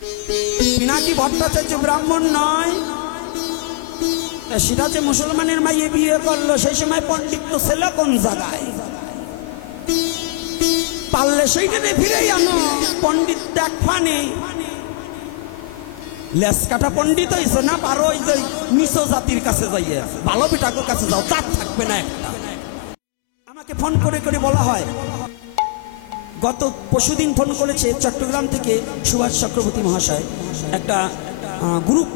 পিনাকি ভট্টাচার্য ব্রাহ্মণ নয়, সেটা যে মুসলমানের মাইয়ে বিয়ে করলো, সেই সময় পণ্ডিত ছিল কোন জায়গায়? পারলে সেইখানে ফিরেই আনো। পণ্ডিত দেখ ফানে লেস কাটা পণ্ডিত হইছে না, পারো ওই যে নিচ জাতির কাছে যাইয়ে ভালো পিঠাকের কাছে যাও, চাপ থাকবে না একটা। আমাকে ফোন করে করে বলা হয়, গত পরশুদিন ফোন করেছে চট্টগ্রাম থেকে সুভাষ চক্রবর্তী মহাশয়, একটা গ্রুপ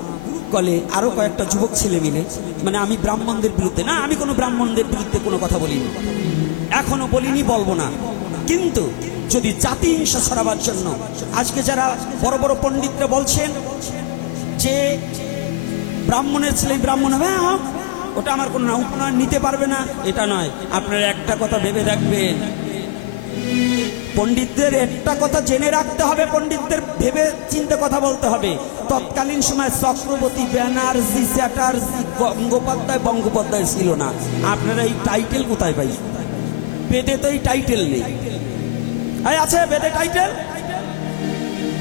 কলে আরো কয়েকটা যুবক ছেলে মিলে, মানে আমি ব্রাহ্মণদের বিরুদ্ধে না, আমি কোনো ব্রাহ্মণদের বিরুদ্ধে কোনো কথা বলিনি, এখনো বলিনি, বলবো না। কিন্তু যদি জাতি হিংসা ছড়াবার জন্য আজকে যারা বড় বড় পণ্ডিতরা বলছেন যে ব্রাহ্মণের ছেলে ব্রাহ্মণ হবে, ওটা আমার কোনো উপনয়ন নিতে পারবে না, এটা নয়। আপনারা একটা কথা ভেবে দেখবেন, পণ্ডিতদের একটা কথা জেনে রাখতে হবে, পণ্ডিতদের ভেবে চিন্তে কথা বলতে হবে। তৎকালীন সময় চক্রবর্তী, ব্যানার্জি, চ্যাটার্জি, গঙ্গোপাধ্যায়, বঙ্গোপাধ্যায় ছিল না। আপনারা এই টাইটেল কোথায় পাই? বেদে তো এই টাইটেল নেই। আছে বেদে টাইটেল?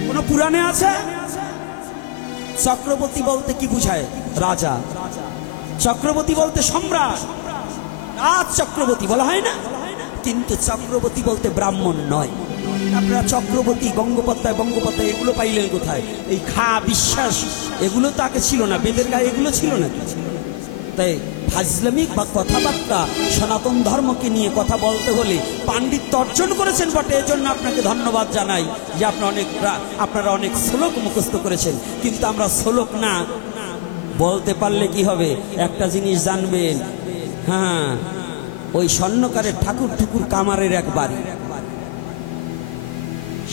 কোন পুরাণে আছে? চক্রবর্তী বলতে কি বুঝায়? রাজা। চক্রবর্তী বলতে সম্রাট, রাজ চক্রবর্তী বলা হয় না? কিন্তু চক্রবর্তী বলতে ব্রাহ্মণ নয়। আপনারা চক্রবর্তী, গঙ্গোপাধ্যায়, বঙ্গোপাধ্যায় এগুলো পাইলেন কোথায়? এই খা বিশ্বাস এগুলো তো আগে ছিল না, বেদের গায়ে এগুলো ছিল না। তাই ফাজলামিক বা কথাবার্তা সনাতন ধর্মকে নিয়ে কথা বলতে হলে পাণ্ডিত্য অর্জন করেছেন বটে, এজন্য আপনাকে ধন্যবাদ জানাই যে আপনারা অনেক শ্লোক মুখস্থ করেছেন। কিন্তু আমরা শ্লোক না বলতে পারলে কি হবে? একটা জিনিস জানবেন, হ্যাঁ, ওই স্বর্ণকারের ঠাকুর ঠুকুর কামারের এক বাড়ি,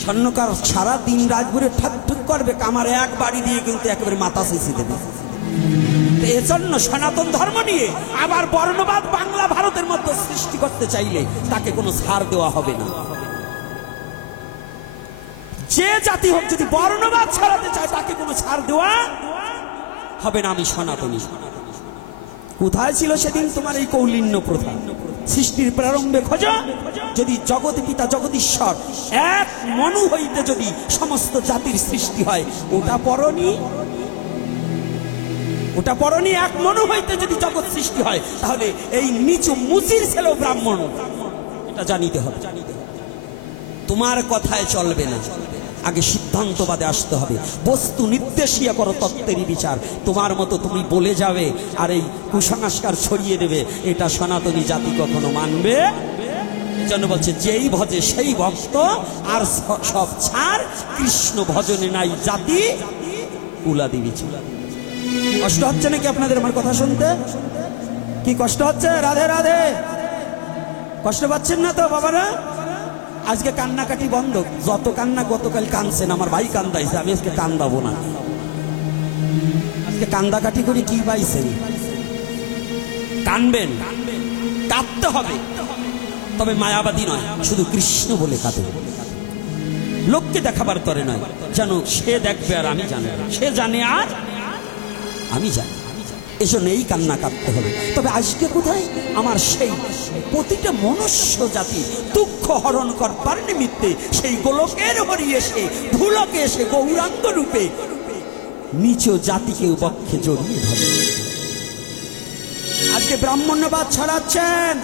স্বর্ণকার সারা দিন রাত ভরে ঠাক ঠুক করবে, কামারে এক বাড়ি দিয়ে কিন্তু একেবারে মাথা চেঁচে দেবে। এজন্য সনাতন ধর্ম নিয়ে আবার বর্ণবাদ বাংলা ভারতের মধ্যে সৃষ্টি করতে চাইলে তাকে কোনো ছাড় দেওয়া হবে না। যে জাতি হোক যদি বর্ণবাদ ছড়াতে চায় তাকে কোনো ছাড় দেওয়া হবে না। আমি সনাতনী। কোথায় ছিল সেদিন তোমার এই কৌলিন্য প্রথা? সৃষ্টির প্রারম্ভে খোঁজো, যদি জগৎ পিতা জগদীশ্বর এক মনু হইতে যদি সমস্ত জাতির সৃষ্টি হয়, ওটা পড়নি? ওটা পড়নি? এক মনু হইতে যদি জগৎ সৃষ্টি হয়, তাহলে এই নিচু মুচির ছেলেও ব্রাহ্মণ, এটা জানিতে হবে। তোমার কথায় চলবে না, আগে সিদ্ধান্তবাদে আসতে হবে। বস্তু নির্দেশিয়া করো তত্ত্বেরই বিচার। তোমার মতো তুমি বলে যাবে আর এই কুসংস্কার ছড়িয়ে দেবে, এটা সনাতনী জাতি কখনো মানবে। জন্য বলছে, যেই ভজে সেই ভক্ত, আর সব ছাড়, কৃষ্ণ ভজনে নাই জাতি কুলাদি বিচার। কষ্ট হচ্ছে নাকি আপনাদের আমার কথা শুনতে? কি কষ্ট হচ্ছে? রাধে রাধে। কষ্ট পাচ্ছেন না তো বাবারা? আজকে কান্নাকাটি বন্ধ। যত কান্না গতকাল কানছেন, আমার ভাই কান্দাইছে, আমি আজকে কান্দাবো না। আজকে কান্দাকাটি করে কি পাইছেন? কানবেন, কাঁদতে হবে, তবে মায়াবাদী নয়, শুধু কৃষ্ণ বলে কাঁদবে। লোককে দেখাবার তরে নয়, যেন সে দেখবে আর আমি জানি, সে জানে আর আমি জানি। এজন্য এই কান্না কাঁদতে হবে। তবে আজকে কোথায় আমার সেই প্রতিটা মনুষ্য জাতি দুঃখ হরণ করবার নিমিত্তে সেই গোলকের হরি এসে ভুলকে এসে গৌরাঙ্গ রূপে নিচ জাতিকে বক্ষে জড়িয়ে ধরে আজকে ব্রাহ্মণ্যবাদ ছড়াচ্ছেন।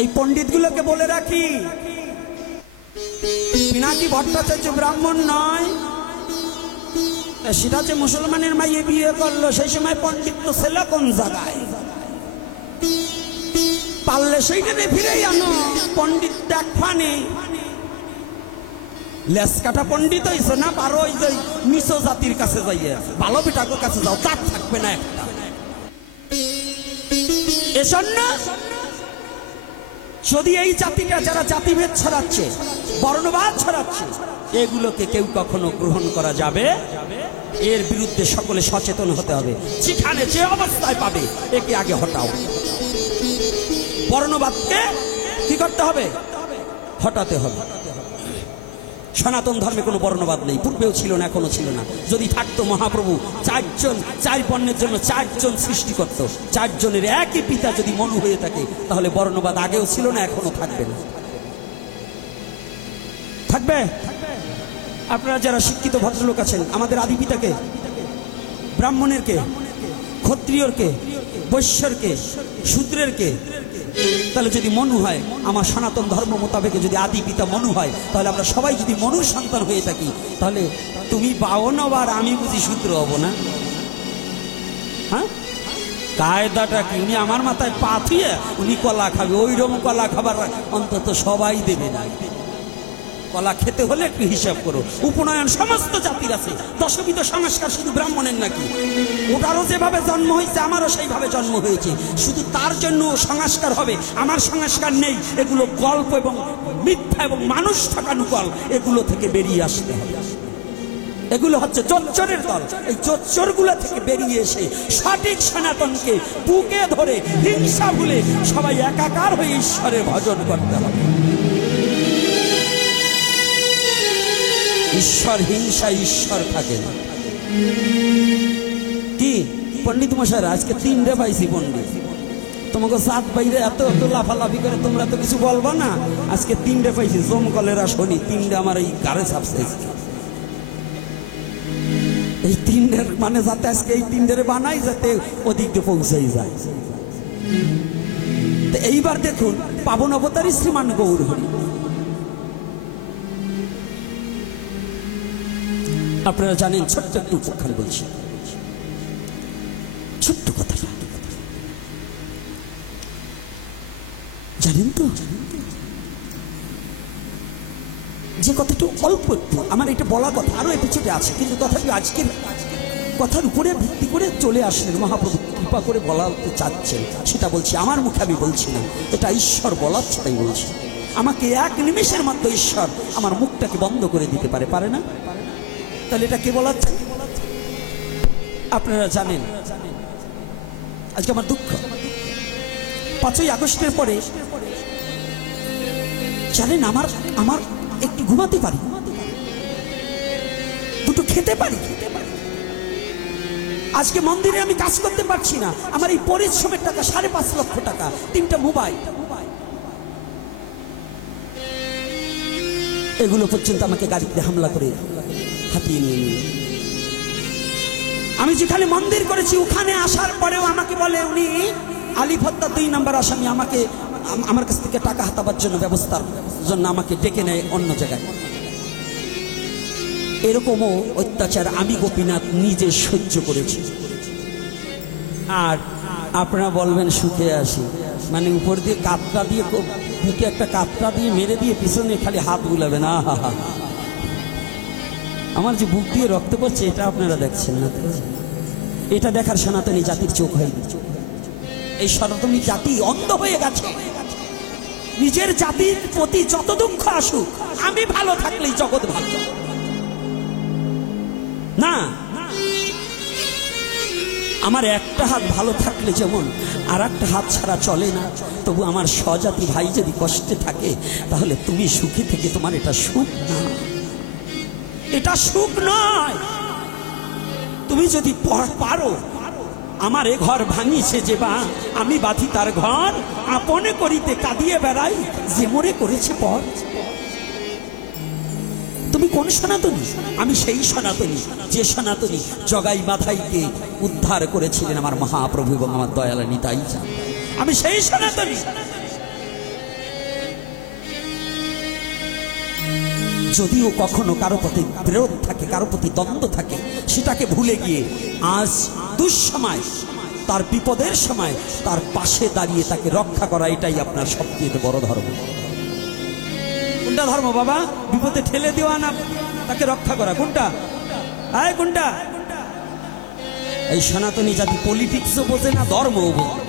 এই পণ্ডিতগুলোকে বলে রাখি, পিনাকি ভট্টাচার্য ব্রাহ্মণ নয়, সেটা যে মুসলমানের মাইয়ে বিয়ে করলো, সেই সময় পণ্ডিত ছিল কোন জায়গায়? পারলে সেইখানে ফিরেই আনো। পণ্ডিত দেখ ফানে লেস কাটা পণ্ডিত হইছে না, পারো ওই যে নিচ জাতির কাছে যাইয়ে ভালো পিঠাকের কাছে যাও, চাপ থাকবে না একটা। এজন্য যদি এই জাতিটা যারা জাতিভেদ ছড়াচ্ছে, বর্ণবাদ ছড়াচ্ছে, এগুলোকে কেউ কখনো গ্রহণ করা যাবে, এর বিরুদ্ধে সকলে সচেতন হতে হবে। যেখানে যে অবস্থায় পাবে একে আগে হটাও। বর্ণবাদকে কি করতে হবে? হটাতে হবে। সনাতন ধর্মে কোনো বর্ণবাদ নেই, পূর্বেও ছিল না, এখনো ছিল না। যদি থাকতো, মহাপ্রভু চার বর্ণের জন্য চারজন সৃষ্টি করত। চারজনের একই পিতা যদি মনু হয়ে থাকে, তাহলে বর্ণবাদ আগেও ছিল না, এখনো থাকবে না। থাকবে? আপনারা যারা শিক্ষিত ভদ্রলোক আছেন, আমাদের আদি পিতাকে, ব্রাহ্মণের কে, ক্ষত্রিয়র কে, বৈশ্যর কে, শূদ্রের কে? তাহলে যদি মনু হয়, আমার সনাতন ধর্ম মোতাবেক যদি আদি পিতা মনু হয়, তাহলে আমরা সবাই যদি মনুর সন্তান হয়ে থাকি, তাহলে তুমি বাউন আর আমি বুঝি শূদ্র হব না? হ্যাঁ, কায়দাটা কি? উনি আমার মাথায় পা থুয়ে উনি কলা খাবে, ওইরকম কলা খাবার অন্তত সবাই দেবে না। কলা খেতে হলে একটু হিসাব করো। উপনয়ন সমস্ত জাতির আছে, দশবিধ সংস্কার শুধু ব্রাহ্মণের নাকি? ওটারও যেভাবে জন্ম হয়েছে আমারও সেইভাবে জন্ম হয়েছে, শুধু তার জন্য সংস্কার হবে, আমার সংস্কার নেই। এগুলো গল্প এবং মিথ্যা এবং মানুষ ঠকানো গল্প, এগুলো থেকে বেরিয়ে আসতে হবে। এগুলো হচ্ছে জোচ্চরের দল। এই জোচ্চরগুলো থেকে বেরিয়ে এসে সঠিক সনাতনকে বুকে ধরে হিংসা ভুলে সবাই একাকার হয়ে ঈশ্বরের ভজন করতে হবে। ঈশ্বর হিংসা, ঈশ্বর থাকে না। কি পণ্ডিত মশাইরা, আজকে 3টে পাইছি পণ্ডিত। তোমাকে 7 বাইরে এত এত লাফালাফি করে তোমরা তো কিছু বলবা না। আজকে 3টে পাইছি, জমকলেরা শনি 3টে আমার এই গাড়ে ছাপছে। এই 3টের মানে যাতে আজকে এই 3টের বানাই যাতে ওদিকে পৌঁছাই যায়। এইবার দেখুন, পাবন অবতারী শ্রীমান গৌর হরি। আপনারা জানেন, ছোট্ট একটু উপখ্যান বলছি, ছোট্ট কথা জানেন তো, যে কথাটা অল্প একটু আমার এটা বলা কথা, আরো এপিসোডে আছে, কিন্তু তথাপি আজকের কথার উপরে ভিত্তি করে চলে আসলেন মহাপ্রভু, কৃপা করে বলাতে চাচ্ছেন, সেটা বলছি। আমার মুখে আমি বলছি না, এটা ঈশ্বর বলাচ্ছে তাই বলছি। আমাকে 1 নিমেষের মধ্যে ঈশ্বর আমার মুখটাকে বন্ধ করে দিতে পারে, পারে না? তাহলে এটা কে বলাচ্ছে? আপনারা জানেন, আজকে আমার দুঃখ, 5ই আগস্টের পরে জানেন আমার একটু ঘুমাতে পারি, দুটো খেতে পারি। আজকে মন্দিরে আমি কাজ করতে পারছি না, আমার এই পরিশ্রমের টাকা 5.5 লক্ষ টাকা, 3টা মোবাইল, এগুলো পর্যন্ত আমাকে গাড়িতে হামলা করে হাতিয়ে নিয়ে নিল। আমি যেখানে মন্দির করেছি ওখানে আসার পরেও আমাকে বলে উনি আলিফ হত্যা 2 নম্বর আসামি, আমাকে আমার কাছ থেকে টাকা হাতাবার জন্য ব্যবস্থার জন্য আমাকে ডেকে নেয় অন্য জায়গায়। এরকমও অত্যাচার আমি গোপীনাথ নিজে সহ্য করেছি। আর আপনারা বলবেন সুখে আসি, মানে উপর দিয়ে কাতরা দিয়ে, বুকে একটা কাতরা দিয়ে মেরে দিয়ে পিছনে খালি হাত বুলাবেন। আহা হা, আমার যে বুক দিয়ে রক্ত পড়ছে এটা আপনারা দেখছেন না? এটা দেখার সনাতনী জাতির চোখ হয়নি। এই সনাতনী জাতি অন্ধ হয়ে গেছে। নিজের জাতির প্রতি যত দুঃখ আসুক, আমি ভালো থাকলেই জগৎ ভালো না। আমার একটা হাত ভালো থাকলে যেমন আর একটা হাত ছাড়া চলে না, তবু আমার স্বজাতি ভাই যদি কষ্টে থাকে, তাহলে তুমি সুখী থেকে তোমার এটা সুখ না, এটা সুখ নয়। তুমি যদি পারো, আমার এ ঘর ভাঙিছে যে বা আমি বাঁধি তার ঘর, আপনে করিতে কাঁদিয়ে বেড়াই যে মোরে করেছে পর। তুমি কোন সনাতনী? আমি সেই সনাতনী, যে সনাতনী জগাই মাথাইকে উদ্ধার করেছিলেন আমার মহাপ্রভু এবং আমার দয়াল নিতাই। আমি সেই সনাতনী। যদিও কখনো কারো প্রতি বিরোধ থাকে, কারো প্রতি দ্বন্দ্ব থাকে, সেটাকে ভুলে গিয়ে আজ দুঃসময়, তার বিপদের সময় তার পাশে দাঁড়িয়ে তাকে রক্ষা করা, এটাই আপনার সবচেয়ে বড় ধর্ম। কোনটা ধর্ম বাবা? বিপদে ঠেলে দেওয়া না তাকে রক্ষা করা? কোনটা? আয় কোনটা? এই সনাতনী জাতি পলিটিক্সও বোঝে না, ধর্মও বোঝে।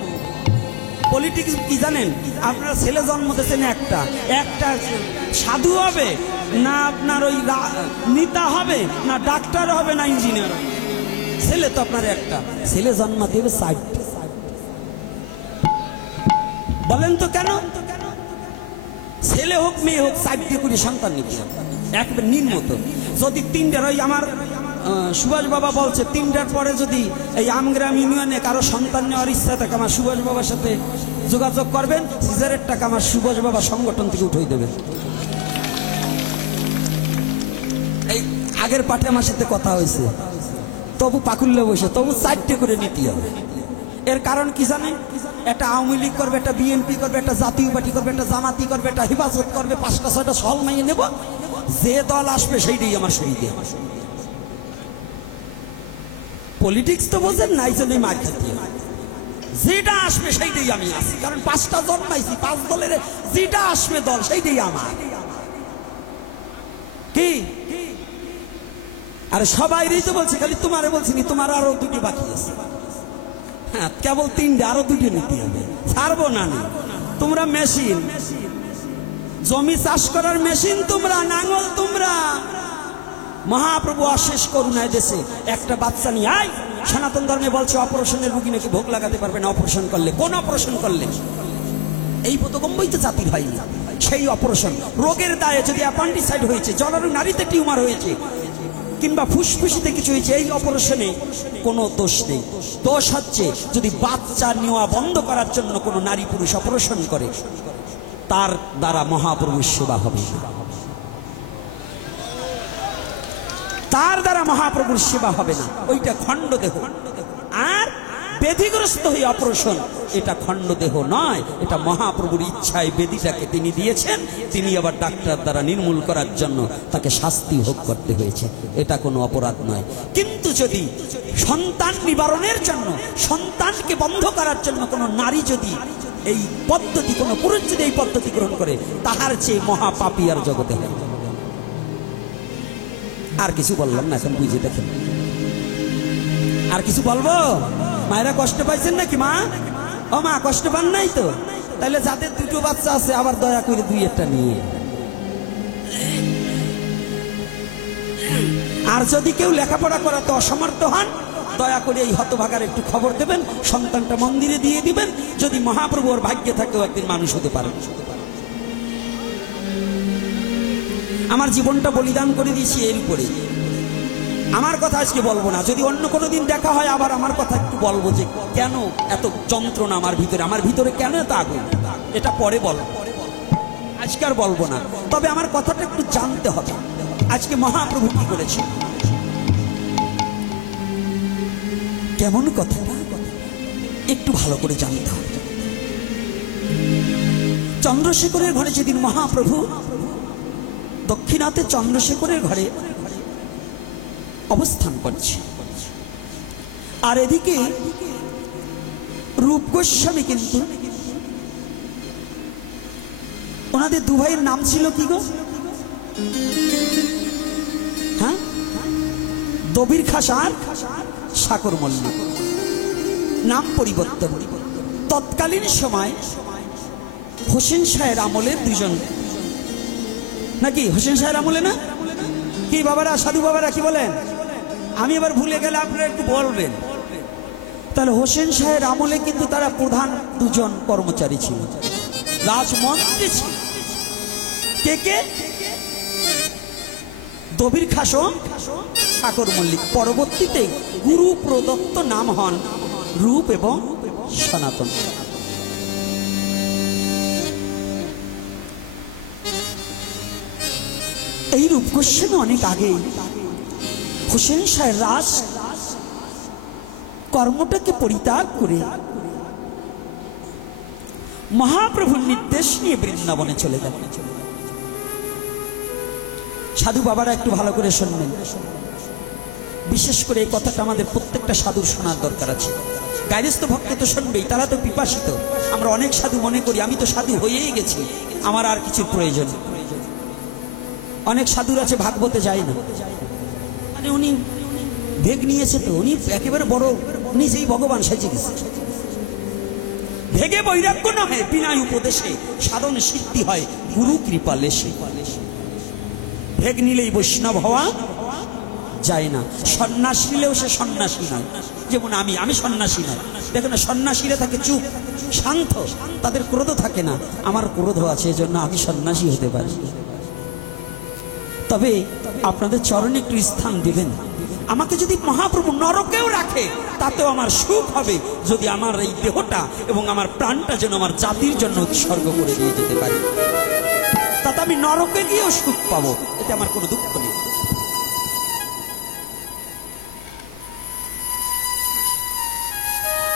পলিটিক্স কি জানেন? আপনারা ছেলে জন্ম দিয়েছেন একটা, একটা সাধু হবে না, আপনার ওই নেতা হবে না, ডাক্তার হবে না, ইঞ্জিনিয়ার। ছেলে তো আপনার একটা, ছেলে জন্ম দেবে 4টা। বলেন তো কেন? ছেলে হোক মেয়ে হোক 4টে করে সন্তান নিতে হবে, একবার নিম্নত। যদি 3টার, ওই আমার সুভাষ বাবা বলছে 3টার পরে যদি এই আমগ্রাম ইউনিয়নে কারো সন্তান নেওয়ার ইচ্ছা থাকে, আমার সুভাষ বাবার সাথে যোগাযোগ করবেন, সিজারের টাকা আমার সুভাষ বাবা সংগঠন থেকে উঠিয়ে দেবেন। এই আগের পাঠে আমার সাথে কথা হয়েছে, তবু পাকুল্লে বসে, তবু 4টে করে নীতি হবে। এর কারণ কি জানেন? একটা আওয়ামী লীগ করবে, একটা বিএনপি করবে, একটা জাতীয় পার্টি করবে, একটা জামাতি করবে, একটা হেফাজত করবে, 5টা 6টা সল মাইয়ে নেব, যে দল আসবে সেইটাই আমার সুবিধে। পলিটিক্স তো বোঝেন না, এই জন্যই মার খেতে হয়। যেটা আসবে সেইটাই আমি আছি, কারণ 5টা জন্মাইছি, 5 দলের যেটা আসবে দল সেইটাই আমার। কি আরে সবাই তো বলছে, খালি তোমারে বলছিনি, তোমার আরো 2টি বাকি আছে। হ্যাঁ, কেবল 3টে, আরো 2টি নিতে হবে, ছাড়বো না। তোমরা মেশিন, জমি চাষ করার মেশিন তোমরা, নাঙ্গল তোমরা। মহাপ্রভু অশেষ করুণায় দেশে একটা বাচ্চা নিয়ে আয়। সনাতন ধর্মে বলছে অপারেশনের রুগী নাকি ভোগ লাগাতে পারবে না অপারেশন করলে। কোন অপারেশন করলে? এই বোধগম্যই তো জাতির হয়নি। সেই অপারেশন রোগের দায়ে যদি অ্যাপেন্ডিসাইড হয়েছে, জরায়ু নারীতে টিউমার হয়েছে, কিংবা ফুসফুসিতে কিছু হয়েছে, এই অপারেশনে কোনো দোষ নেই। দোষ হচ্ছে যদি বাচ্চা নেওয়া বন্ধ করার জন্য কোনো নারী পুরুষ অপারেশন করে, তার দ্বারা মহাপ্রভুর সেবা হবে না, তার দ্বারা মহাপ্রভুর সেবা হবে না। ওইটা খণ্ড দেহ। আর বেধিগ্রস্ত হয়ে অপারেশন, এটা খণ্ড দেহ নয়, এটা মহাপ্রভুর ইচ্ছায় বেদিটাকে তিনি দিয়েছেন। তিনি আবার ডাক্তার দ্বারা নির্মূল করার জন্য তাকে শাস্তি ভোগ করতে হয়েছে, এটা কোনো অপরাধ নয়। কিন্তু যদি সন্তান নিবারণের জন্য, সন্তানকে বন্ধ করার জন্য কোনো নারী যদি এই পদ্ধতি, কোনো পুরুষ যদি এই পদ্ধতি গ্রহণ করে, তাহার চেয়ে মহাপাপী আর জগতে হয়। আর কিছু বললাম না, এখন বুঝে দেখেন। আর কিছু বলবো? মায়েরা কষ্ট পাইছেন নাকি? মা, ও মা, কষ্ট পান নাই তো? তাহলে যাদের 2টো বাচ্চা আছে আবার দয়া করে 2-1টা নিয়ে। আর যদি কেউ লেখাপড়া করাতে অসমর্থ হন, দয়া করে এই হতভাগার একটু খবর দেবেন, সন্তানটা মন্দিরে দিয়ে দিবেন। যদি মহাপ্রভু ওর ভাগ্যে থাকেও একদিন মানুষ হতে পারে। আমার জীবনটা বলিদান করে দিয়েছি এর উপরে। আমার কথা আজকে বলবো না, যদি অন্য কোনো দিন দেখা হয় আবার আমার কথা একটু বলবো, যে কেন এত যন্ত্রণা আমার ভিতরে, আমার ভিতরে কেন এত আগুন, এটা পরে বলবো, আজকে আর বলবো না। তবে আমার কথাটা একটু জানতে হবে, আজকে মহাপ্রভু কি করেছে, কেমন কথাটা একটু ভালো করে জানতে হবে। চন্দ্রশেখরের ঘরে যেদিন মহাপ্রভু দক্ষিণাতে চন্দ্রশেখরের ঘরে অবস্থান করছে, আর এদিকে রূপ গোস্বামী, কিন্তু ওনাদের 2 ভাইয়ের নাম ছিল কি গো? হ্যাঁ, দবির খাস আর সাকর মল্লিক, নাম পরিবর্তন। তৎকালীন সময় হোসেন শাহের আমলের 2জন, নাকি হোসেন শাহের আমলে না কি বাবারা, সাধু বাবারা কি বলেন? আমি এবার ভুলে গেলে আপনারা একটু বলবেন। তাহলে হোসেন শাহের আমলে কিন্তু তারা প্রধান 2জন কর্মচারী ছিল, রাজমন্ত্রী ছিল। কে কে? দবির খাস, সাকর মল্লিক। পরবর্তীতে গুরু প্রদত্ত নাম হন রূপ এবং সনাতন। এই রূপ গোস্বামী অনেক আগে হোসেন শাহের রাজ কর্মটাকে পরিত্যাগ করে মহাপ্রভুর নির্দেশ নিয়ে বৃন্দাবনে চলে গেল। সাধু বাবারা একটু ভালো করে শুনবেন, বিশেষ করে এই কথাটা আমাদের প্রত্যেকটা সাধুর শোনার দরকার আছে। গায়স্থ ভক্ত তো শুনবেই, তারা তো পিপাসিত। আমরা অনেক সাধু মনে করি আমি তো সাধু হয়েই গেছি, আমার আর কিছু প্রয়োজন। অনেক সাধুর আছে ভাগবতে যায় না, মানে উনি ভেগ নিয়েছে তো, উনি একেবারে বড়, নিজেই ভগবান সেজে গেছে। ভেগে বৈরাগ্য নহে, বিনায় উপদেশে সাধন সিদ্ধি হয় গুরু কৃপা লেশে। ভেগ নিলেই বৈষ্ণব হওয়া যায় না, সন্ন্যাস নিলেও সে সন্ন্যাসী নয়। যেমন আমি সন্ন্যাসী নয়। দেখো না, সন্ন্যাসীরা থাকে চুপ, শান্ত, তাদের ক্রোধ থাকে না। আমার ক্রোধ আছে, এজন্য আমি সন্ন্যাসী হতে পারি। তবে আপনাদের চরণে একটু স্থান দিবেন। আমাকে যদি মহাপ্রভু নরকেও রাখে তাতেও আমার সুখ হবে, যদি আমার এই দেহটা এবং আমার প্রাণটা যেন আমার জাতির জন্য উৎসর্গ করে দিয়ে যেতে পারি। তাতে আমি নরকে গিয়েও সুখ পাবো, এতে আমার কোনো দুঃখ নেই।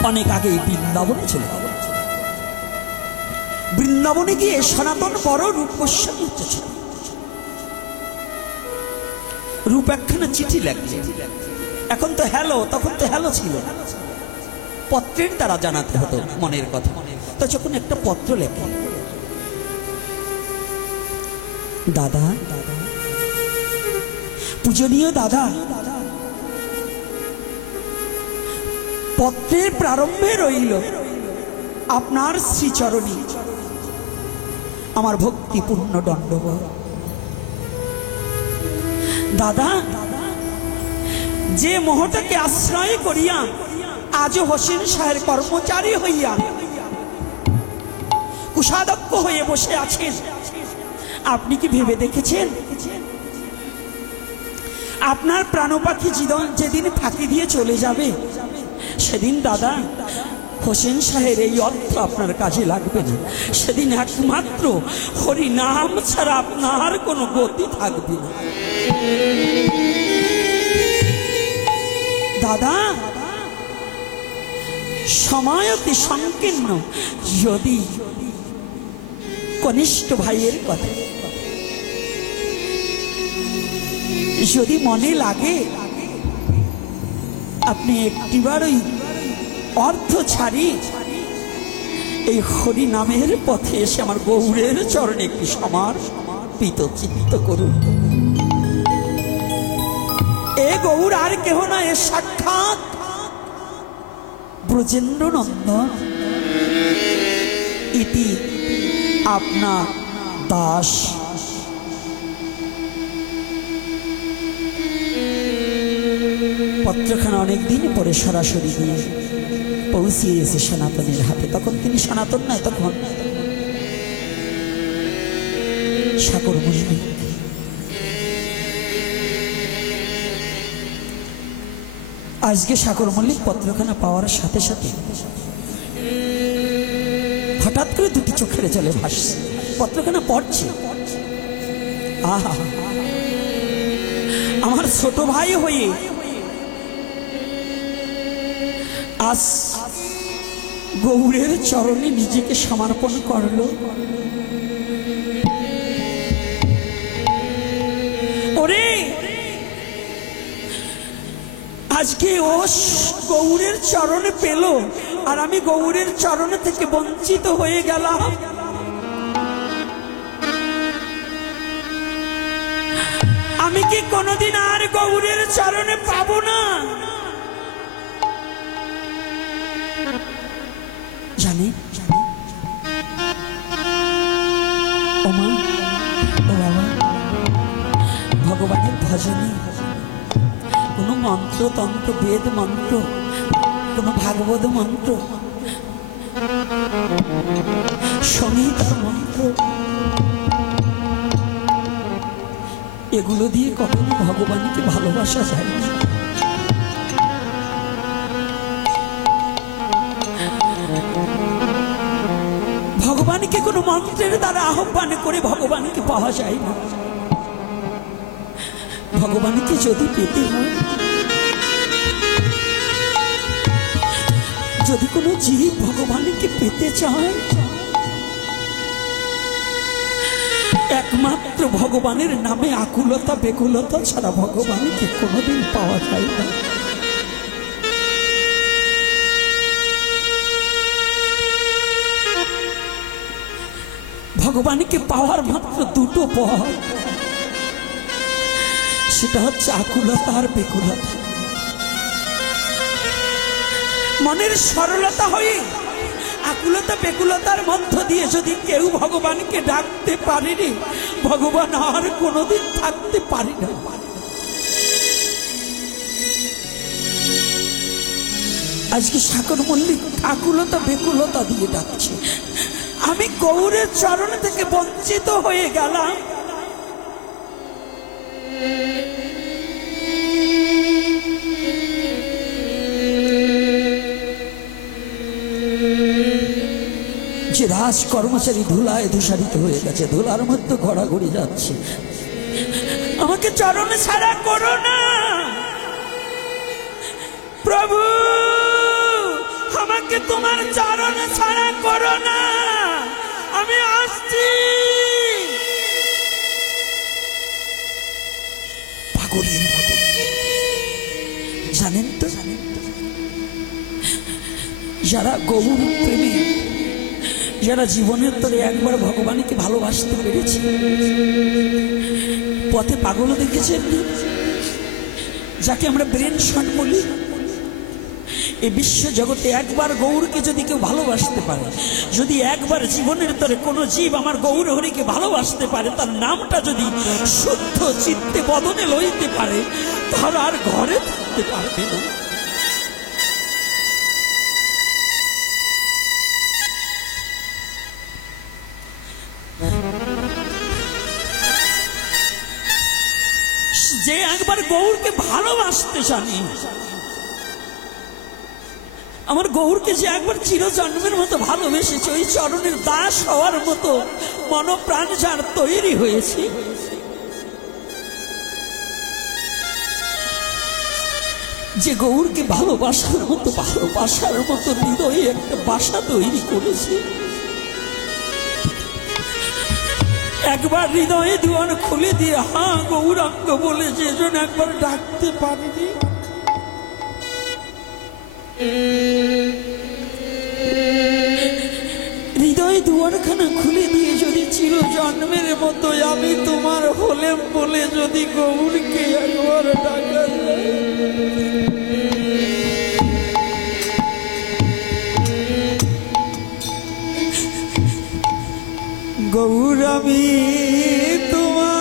অনেক আগে বৃন্দাবনে চলে গেল। বৃন্দাবনে গিয়ে সনাতন বড় রূপ গোস্বামী হচ্ছে। রূপ একখানা চিঠি লেখলেন। এখন তো হ্যালো, তখন তো হ্যালো ছিল, পত্রের দ্বারা জানাতে হতো মনের কথা। তো যখন একটা পত্র লেখে, দাদা, পূজনীয় দাদা, পত্রের প্রারম্ভে রইল আপনার শ্রীচরণী আমার ভক্তিপূর্ণ দণ্ডবৎ। দাদা, যে মোহটাকে আশ্রয় করিয়া আজও হোসেন শাহের কর্মচারী হইয়া কুশাধ্যক্ষ হয়ে বসে আছেন, আপনি কি ভেবে দেখেছেন আপনার প্রাণপাখি যেদিন ফাঁকি দিয়ে চলে যাবে, সেদিন দাদা হোসেন শাহের এই অর্থ আপনার কাজে লাগবে না। সেদিন একমাত্র হরি নাম ছাড়া আপনার কোনো গতি থাকবে না। দাদা, সময় অতি সংকীর্ণ, যদি কনিষ্ঠ ভাইয়ের কথা যদি মনে লাগে, আপনি একটিবার ওই অর্থ ছাড়ি এই হরি নামের পথে এসে আমার গৌরের চরণে একটি সমর্পিত চিত্ত করুন। এ গৌর আর কেহ না, এ সাক্ষাৎ ব্রজেন্দ্র নন্দন ইতি আপনার দাস। পত্রখানা অনেকদিন পরে সরাসরি দিয়ে পৌঁছিয়েছে সনাতনের হাতে। তখন তিনি সনাতন নয়, তখন সাগর মল্লিক। আজকে সাগর মল্লিক পত্রখানা পাওয়ার সাথে সাথে হঠাৎ করে দুটি চোখের জলে ভাসছে। পত্রখানা পড়ছে, আহা, আমার ছোট ভাই হয়ে আজ গৌরের চরণে নিজেকে সমর্পণ করল। ওরে, আজকে ও গৌরের চরণে পেল, আর আমি গৌরের চরণে থেকে বঞ্চিত হয়ে গেলাম। আমি কি কোনোদিন আর গৌরের চরণে পাবো না? জানি ও মা, ও বাবা, ভগবানের ভজনে কোনো মন্ত্র তন্ত্র, বেদ মন্ত্র, কোনো ভাগবত মন্ত্র, সংহিতার মন্ত্র, এগুলো দিয়ে কখনো ভগবানকে ভালোবাসা যায় না। ভগবানকে কোনো মন্ত্রের দ্বারা আহ্বান করে ভগবানকে পাওয়া যায় না। ভগবানকে যদি পেতে হয়, যদি কোনো জীব ভগবানকে পেতে চায়, একমাত্র ভগবানের নামে আকুলতা বেকুলতা ছাড়া ভগবানকে কোনোদিন পাওয়া যায় না। ভগবানকে পাওয়ার মাত্র দুটো পথ, সেটা হচ্ছে আকুলতা আর বেকুলতা। মনের সরলতা হয়ে আকুলতা বেকুলতার মধ্য দিয়ে যদি কেউ ভগবানকে ডাকতে পারেনি, ভগবান আর কোনোদিন থাকতে পারে না। আজকে সাগর মল্লিক আকুলতা বেকুলতা দিয়ে ডাকছে, আমি গৌরের চরণ থেকে বঞ্চিত হয়ে গেলাম। যে রাজ কর্মচারী ধুলায় ধূসারিত হয়ে গেছে, ধুলার মধ্যে ঘোরাঘুরি যাচ্ছে, আমাকে চরণে ছাড়া করো না প্রভু, আমার আমাকে তোমার চরণ ছাড়া করো না, আমি আসছি। পাগলের মতো জানেন তো, যারা গৌর প্রেমী, যারা জীবনের তরে একবার ভগবানকে ভালোবাসতে পেরেছে, পথে পাগল দেখেছেন, যাকে আমরা ব্রেন শট বলি। এই বিশ্ব জগতে একবার গৌরকে যদি কেউ ভালোবাসতে পারে, যদি একবার জীবনের তরে কোনো জীব আমার গৌর হরিকে ভালোবাসতে পারে, তার নামটা যদি শুদ্ধ চিত্তে বদনে লইতে পারে, তাহলে আর ঘরে থাকতে পারবে না। যে একবার গৌরকে ভালোবাসতে জানি, আমার গৌরকে যে একবার চিরজন্মের মতো ভালোবেসেছে, ওই চরণের দাস হওয়ার মতো মনপ্রাণ যার তৈরি হয়েছে, যে গৌরকে ভালোবাসার মতো হৃদয়ে একটা বাসা তৈরি করেছে, একবার হৃদয়ে দুয়ার খুলে দিয়ে হ্যাঁ গৌরাঙ্গ বলে যেজন একবার ডাকতে পারেনি, হৃদয় দুয়ারখানা খুলে দিয়ে যদি চিরজন্মের মতো আমি তোমার হলেম বলে যদি গৌরকে একবার ডাকা যায়, গৌর আমি তোমার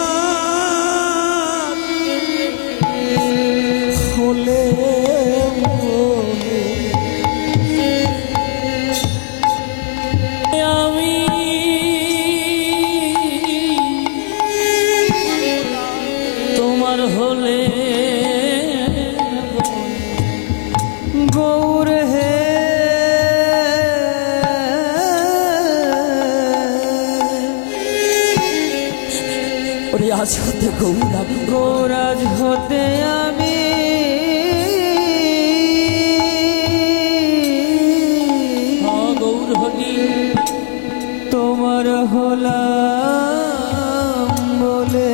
হলে আমি তোমার হলে গৌর হে আজ হতে গৌরাজ হতে আমি গৌর হরি তোমার হলাম বলে,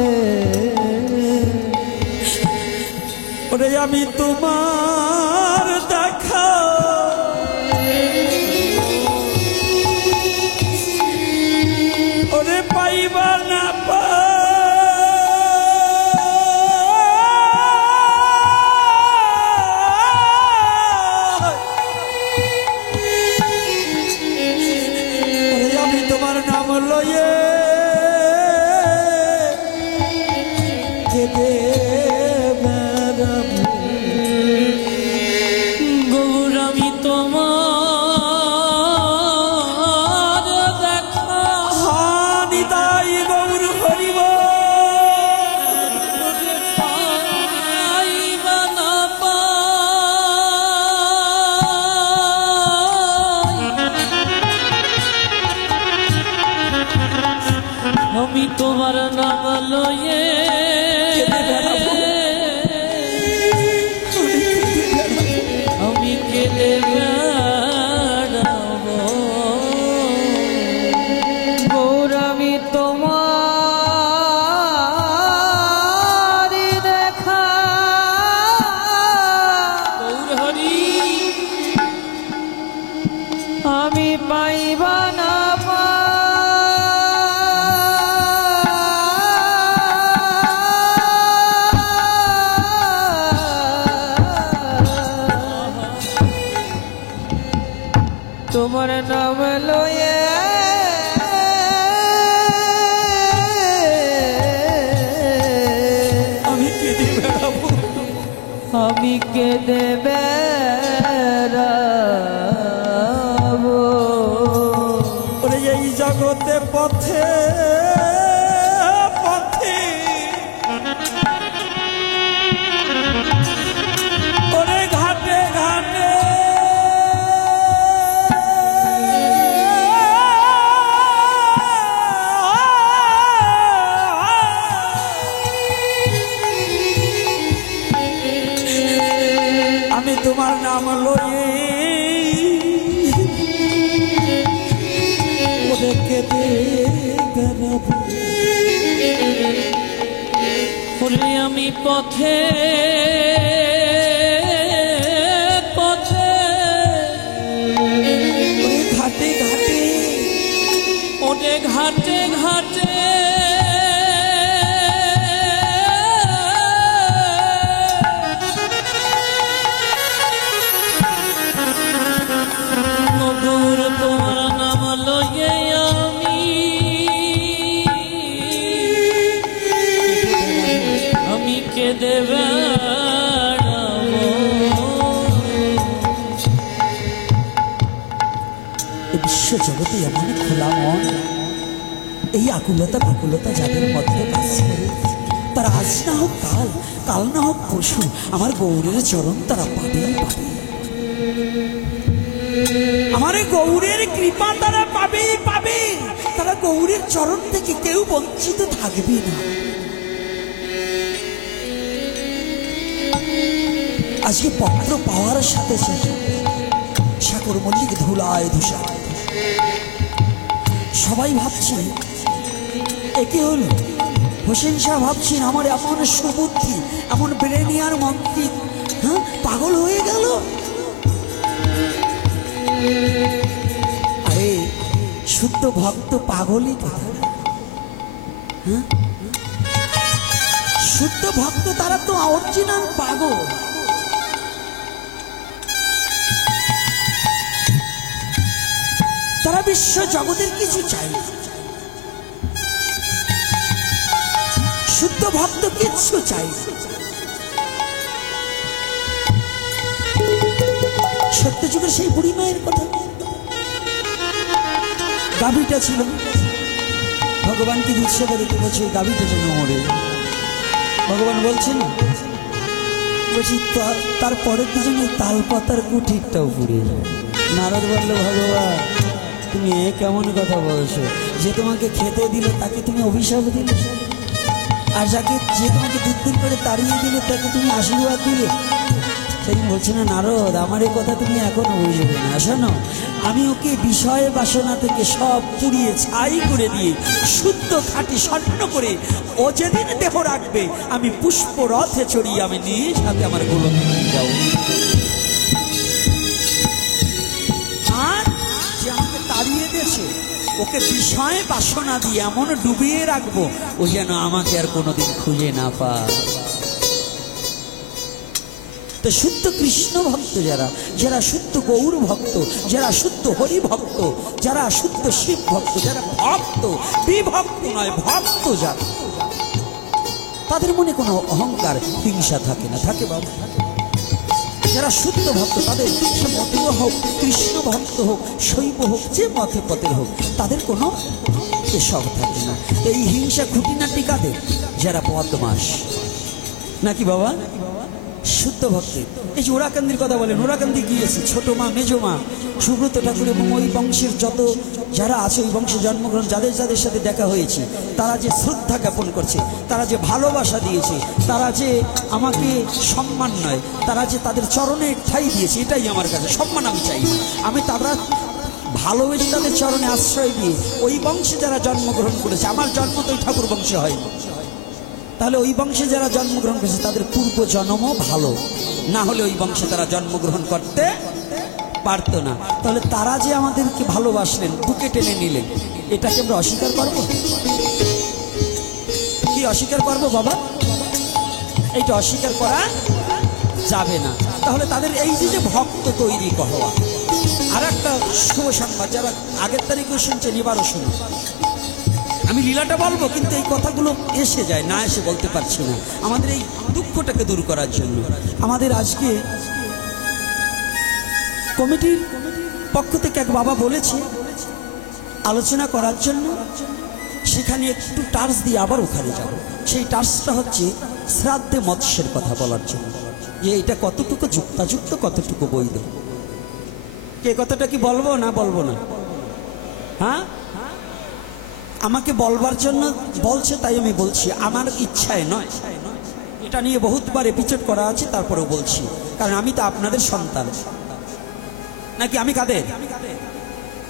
ওরে আমি তোমার দেখা ওরে পাইবা না পা, গৌরামি তোমার দেখা নিতাই গৌর হরিব পাইবা না আমি তোমার নাম লয়ে আমি কেঁদে বেড়াব, গৌর আমি তোমার দেখা গৌর হরি আমি পাইবা না তোমার নাম লয়ে আমি কেঁদে বেড়াবো, আমি কেঁদে বেড়াবো, ওরে এই জগতে পথে পথে ওরে ঘাটে ঘাটে আমি তোমার নাম লয়ে কেঁদে বেড়াবো। ওরে আমি পথে পথে ওরে ঘাটে ঘাটে ওরে ঘাটে ঘাটে মধুর তোমার নাম লয়ে আমি কেঁদে বেড়াবো। বিশ্ব জগতে এমন খোলা মন, এই আকুলতা বিকুলতা যাদের মধ্যে বাস করে, তারা আজ না হোক কাল, কাল না হোক পরশু আমার গৌরের চরণ তারা পাবেই পাবে। আমার গৌরের কৃপা তারা পাবেই পাবে। তারা গৌরের চরণ থেকে কেউ বঞ্চিত থাকবে না। আজকে পত্র পাওয়ার সাথে সাথে সাগর মল্লিক ধুলায় ধূসায় সবাই ভাবছে একে হলো হোসেন শাহ। ভাবছেন আমার এমন সুবুদ্ধি, এমন ব্রেনিয়ার মন্ত্রী, হ্যাঁ পাগল হয়ে গেল। আরে শুদ্ধ ভক্ত পাগলই কথা, হ্যাঁ শুদ্ধ ভক্ত তারা তো অরিজিনাল পাগল। তারা বিশ্ব জগতের কিছু চাই না। শুদ্ধ ভক্ত কিচ্ছু চাই না। সত্য যুগের সেই বুড়ি মায়ের কথা, গাভীটা ছিল, ভগবানকে উৎসবে রেখে বলছে গাভীটা যেন মরে। ভগবান বলছেন বলছি তারপরে তো যেন তাল পাতার কুঠিরটাও পুড়িয়ে যায়। নারদ বলল ভগবান তুমি এ কেমন কথা বলছো, যে তোমাকে খেতে দিল তাকে তুমি অভিশাপ দিলে, আর যাকে যে তোমাকে দুদিন করে তাড়িয়ে দিলে তাকে তুমি আশীর্বাদ দিলে। সেদিন বলছে না নারদ আমার এই কথা তুমি এখনো বুঝবে না। শোনো আমি ওকে বিষয় বাসনা থেকে সব পুড়িয়ে ছাই করে দিয়ে শুদ্ধ খাঁটি স্বর্ণ করে ও যেদিন দেহ রাখবে আমি পুষ্প রথে চড়িয়ে আমি নিয়ে সাথে আমার গোলকে নিয়ে যাও। আর যে আমাকে তাড়িয়ে দিয়েছে ওকে বিষয় বাসনা দিয়ে এমন ডুবিয়ে রাখবো ও যেন আমাকে আর কোনোদিন খুঁজে না পায়। তো শুদ্ধ কৃষ্ণ ভক্ত যারা, যারা শুদ্ধ গৌর ভক্ত, যারা শুদ্ধ হরি ভক্ত, যারা শুদ্ধ শিব ভক্ত, যারা ভক্ত বিভক্ত নয় ভক্ত যারা, তাদের মনে কোনো অহংকার হিংসা থাকে না। থাকে বাবা যারা শুদ্ধ ভক্ত তাদের সে মতীয় হোক, কৃষ্ণ ভক্ত হোক, শৈব হোক, যে মতে পথের হোক, তাদের কোনো এসব থাকে না। এই হিংসা খুঁটিনাটি কাদের? যারা বদমাস নাকি বাবা শুদ্ধ ভক্তি। এই যে ওরাকান্দির কথা বলেন, ওরাকান্দি গিয়েছে ছোট মা মেজো মা সুব্রত ঠাকুর এবং ওই বংশের যত যারা আছে ওই বংশে জন্মগ্রহণ যাদের যাদের সাথে দেখা হয়েছে, তারা যে শ্রদ্ধা জ্ঞাপন করছে, তারা যে ভালোবাসা দিয়েছে, তারা যে আমাকে সম্মান নয়, তারা যে তাদের চরণে ঠাঁই দিয়েছে, এটাই আমার কাছে সম্মান। আমি চাই না, আমি তারা ভালোবেসে তাদের চরণে আশ্রয় দিয়ে ওই বংশে যারা জন্মগ্রহণ করেছে, আমার জন্ম তো ওই ঠাকুর বংশে হয়নি, তাহলে ওই বংশে যারা জন্মগ্রহণ করেছে তাদের পূর্ব জন্মও ভালো, না হলে ওই বংশে তারা জন্মগ্রহণ করতে পারতো না। তাহলে তারা যে আমাদেরকে ভালোবাসলেন, বুকে টেনে নিলেন, এটাকে আমরা অস্বীকার করব? কি অস্বীকার করব বাবা? এইটা অস্বীকার করা যাবে না। তাহলে তাদের এই যে ভক্ত তৈরি হওয়া। আর একটা শুভ সংবাদ, যারা আগের তারিখে শুনছেন এবারও শুনুন। আমি লীলাটা বলবো কিন্তু এই কথাগুলো এসে যায়, না এসে বলতে পারছি না। আমাদের এই দুঃখটাকে দূর করার জন্য আমাদের আজকে কমিটির পক্ষ থেকে এক বাবা বলেছে আলোচনা করার জন্য, সেখানে একটু টার্চ দিয়ে আবার ওখানে যাব। সেই টার্চটা হচ্ছে শ্রাদ্ধে মৎস্যের কথা বলার জন্য, যে এটা কতটুকু যুক্তাযুক্ত, কতটুকু বৈধ। কে কথাটা কি বলবো না বলবো না? হ্যাঁ আমাকে বলবার জন্য বলছে, তাই আমি বলছি, আমার ইচ্ছায় নয়। এটা নিয়ে বহুতবার এপিসোড করা আছে, তারপরেও বলছি, কারণ আমি তো আপনাদের সন্তান নাকি? আমি কাদের?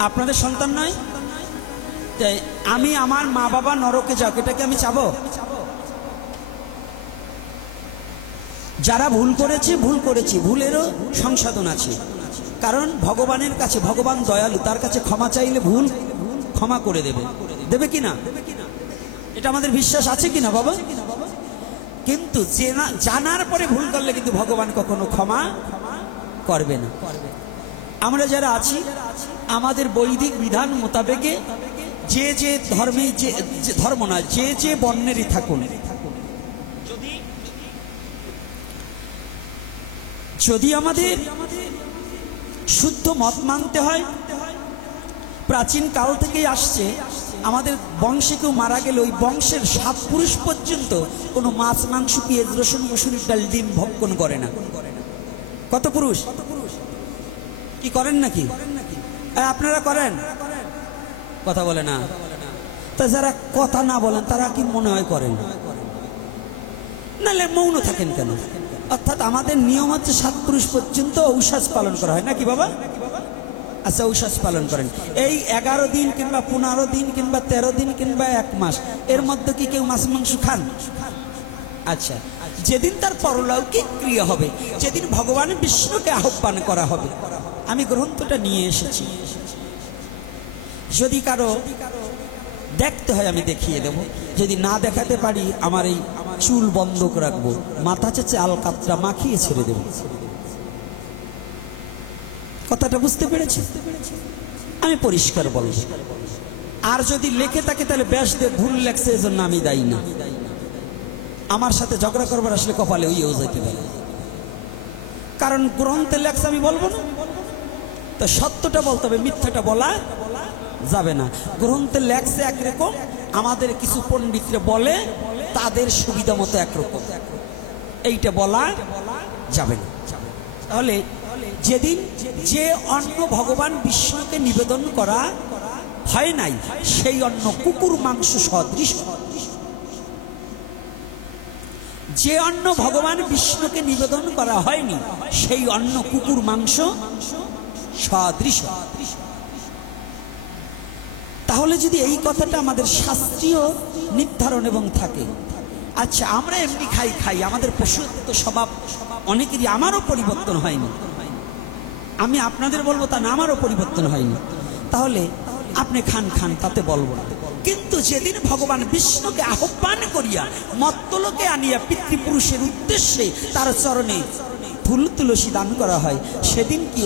আপনাদের সন্তান নয়? তাই আমি আমার মা বাবা নরকে যাক, এটাকে আমি চাবো? যারা ভুল করেছে ভুল করেছি, ভুলেরও সংশোধন আছে, কারণ ভগবানের কাছে, ভগবান দয়ালু, তার কাছে ক্ষমা চাইলে ভুল ক্ষমা করে দেবে, দেবে কিনা? এটা আমাদের বিশ্বাস আছে কিনা বাবা? কিন্তু জানার পরে ভুল করলে কিন্তু ভগবান কখনো ক্ষমা করবে না। আমরা যারা আছি আমাদের বৈদিক বিধান মোতাবেকে যে যে ধর্মে, যে ধর্ম না, যে যে বর্ণেরই থাকুন, যদি আমাদের শুদ্ধ মত মানতে হয়, প্রাচীন কাল থেকেই আসছে, আমাদের বংশে কেউ মারা গেলে ওই বংশের 7 পুরুষ পর্যন্ত কোনো মাছ, মাংস, পেঁয়াজ, রসুন, মসুরির ডাল, ডিম ভক্ষণ করে না। কত পুরুষ? কি করেন নাকি? আপনারা করেন? কথা বলে না। তা যারা কথা না বলেন তারা কি মনে হয় করেন? নাহলে মৌন থাকেন কেন? অর্থাৎ আমাদের নিয়ম হচ্ছে 7 পুরুষ পর্যন্ত ঔষধ পালন করা হয় নাকি বাবা? আচ্ছা, ঔষধ পালন করেন। এই 11 দিন কিংবা 15 দিন কিংবা 13 দিন কিংবা 1 মাস এর মধ্যে কি কেউ মাছ মাংস খান? আচ্ছা, যেদিন তার পরলৌকিক ক্রিয়া হবে, যেদিন ভগবান বিষ্ণুকে আহ্বান করা হবে, আমি গ্রন্থটা নিয়ে এসেছি, যদি কারো দেখতে হয় আমি দেখিয়ে দেব, যদি না দেখাতে পারি আমার এই চুল বন্ধক রাখবো, মাথা চেঁচে আলকাতরা মাখিয়ে ছেড়ে দেব। কথাটা বুঝতে পেরেছি? আমি পরিষ্কার বলব। আর যদি লেখে থাকে তাহলে ব্যাস দিয়ে ভুল লেখছে, এজন্য আমি দায়ী না। আমার সাথে ঝগড়া করবার আসলে কপালে হইয়েও যেতে পারে, কারণ গ্রন্থে লেখছে আমি বলবো না, তো সত্যটা বলতে হবে, মিথ্যাটা বলা যাবে না। গ্রন্থে লেখছে একরকম, আমাদের কিছু পণ্ডিতরা বলে তাদের সুবিধা মতো একরকম, এইটা বলা যাবে না। তাহলে যেদিন যে অন্ন ভগবান বিষ্ণুকে নিবেদন করা হয় নাই, সেই অন্ন কুকুর মাংস সদৃশ। যে অন্ন ভগবান বিষ্ণুকে নিবেদন করা হয়নি, সেই অন্ন কুকুর মাংস সদৃশ। তাহলে যদি এই কথাটা আমাদের শাস্ত্রীয় নির্ধারণ এবং থাকে, আচ্ছা আমরা এমনি খাই, আমাদের পশুত্ব স্বভাব অনেকেরই, আমারও পরিবর্তন হয়নি, আমি আপনাদের বলবো তা না, আমারও পরিবর্তন হয়নি, তাহলে আপনি খান, তাতে বলবো না। কিন্তু যেদিন ভগবান বিষ্ণুকে আহ্বান করিয়া মত্তলোকে আনিয়া পিতৃপুরুষের উদ্দেশ্যে তার চরণে ফুল তুলসী দান করা হয়, সেদিন কি